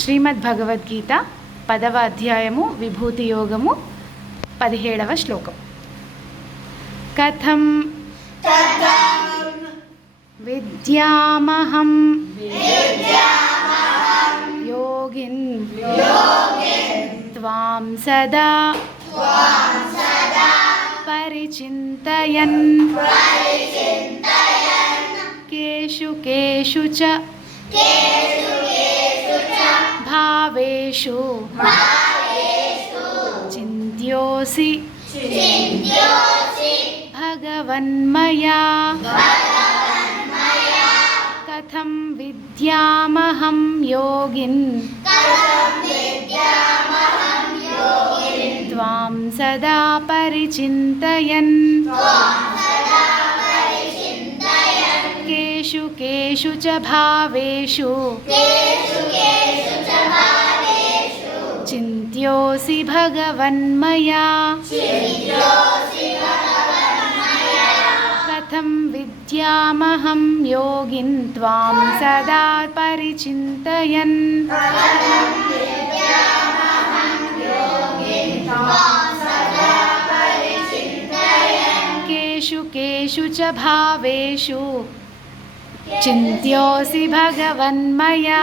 శ్రీమద్భగవద్గీత 10వ అధ్యాయము విభూతి యోగము 17వ శ్లోకం. కథం విద్యామహం యోగిన్ త్వాం సదా పరిచింతయన్ కేషు కేషు చ భావేషు చింత్యోసి భగవన్మయా కథం విద్యామహం యోగిన్ త్వాం సదా పరిచింతయన్ కేషు కేషు చ భావేషు చింత్యోసి భగవన్మయా కథం విద్యామహం యోగిన్ త్వాం సదా పరిచింతయన్ కేషు కేషు చ భావేషు చింత్యోసి భగవన్మయా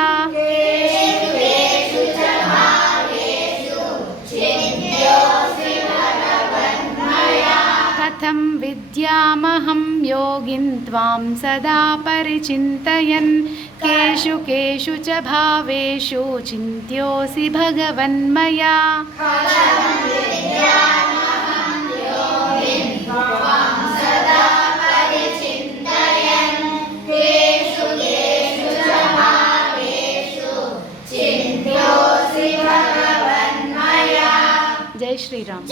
కథం విద్యామహం యోగిన్ త్వాం సదా పరిచింతయన్ కేషు కేషు చ భావేషు చింత్యోసి భగవన్మయా జై శ్రీరామ్.